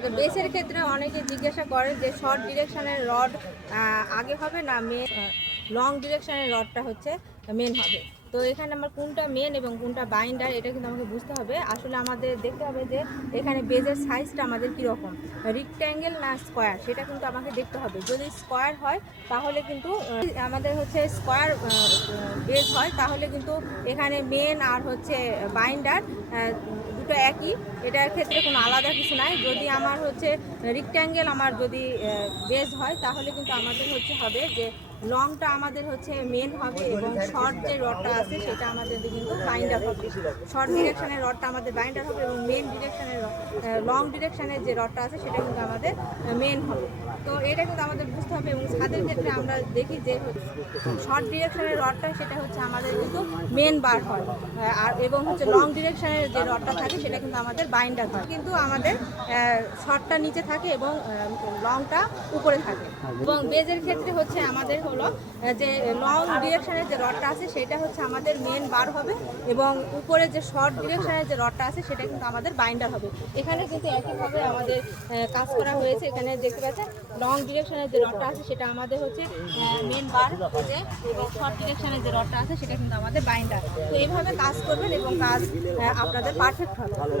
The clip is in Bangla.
আচ্ছা বেসের ক্ষেত্রে অনেকে জিজ্ঞাসা করে যে শর্ট ডিরেকশনের রড আগে হবে না মেন লং ডিরেকশনের রডটা হচ্ছে মেন হবে? তো এখানে আমার কোনটা মেন এবং কোনটা বাইন্ডার এটা কিন্তু আমাকে বুঝতে হবে। আসলে আমাদের দেখতে হবে যে এখানে বেজের সাইজটা আমাদের কীরকম রিক্ট্যাঙ্গেল না স্কোয়ার সেটা কিন্তু আমাকে দেখতে হবে। যদি স্কোয়ার হয়, তাহলে কিন্তু আমাদের হচ্ছে স্কোয়ার বেজ হয়, তাহলে কিন্তু এখানে মেন আর হচ্ছে বাইন্ডার দুটো একই। এটার ক্ষেত্রে কোনো আলাদা কিছু নাই। যদি আমার হচ্ছে রিক্ট্যাঙ্গেল আমার যদি বেজ হয়, তাহলে কিন্তু আমাদের হচ্ছে হবে যে লংটা আমাদের হচ্ছে মেন হবে এবং শর্ট যে রডটা আছে, সেটা আমাদের কিন্তু বাইন্ডার হবে। শর্ট ডিরেকশনের রডটা আমাদের বাইন্ডার হবে এবং মেন ডিরেকশনের লং ডিরেকশনের যে রডটা আছে, সেটা কিন্তু আমাদের মেন হবে। তো এটা কিন্তু আমাদের বুঝতে হবে এবং ছাদের ক্ষেত্রে আমরা দেখি যে শর্ট ডিরেকশনের রডটা সেটা হচ্ছে আমাদের কিন্তু মেন বার হয়। আর এবং হচ্ছে লং ডিরেকশনের যে রডটা থাকে সেটা কিন্তু আমাদের বাইন্ডার হয়। কিন্তু আমাদের শর্টটা নিচে থাকে এবং লংটা উপরে থাকে। এবং বেজের ক্ষেত্রে হচ্ছে আমাদের হলো যে লং ডিরেকশনের যে রডটা আছে সেটা হচ্ছে আমাদের মেন বার হবে এবং উপরে যে শর্ট ডিরেকশনের যে রডটা আছে সেটা কিন্তু আমাদের বাইন্ডার হবে। এখানে কিন্তু একইভাবে আমাদের কাজ করা হয়েছে। এখানে দেখতে পাচ্ছেন লং ডিরেকশনের যে রডটা আছে, সেটা আমাদের হচ্ছে মেন বার হচ্ছে, এবং শর্ট ডিরেকশনের যে রডটা আছে, সেটা কিন্তু আমাদের বাইন্ডার তো এইভাবে কাজ করবেন এবং কাজ আপনাদের পারফেক্ট হবে।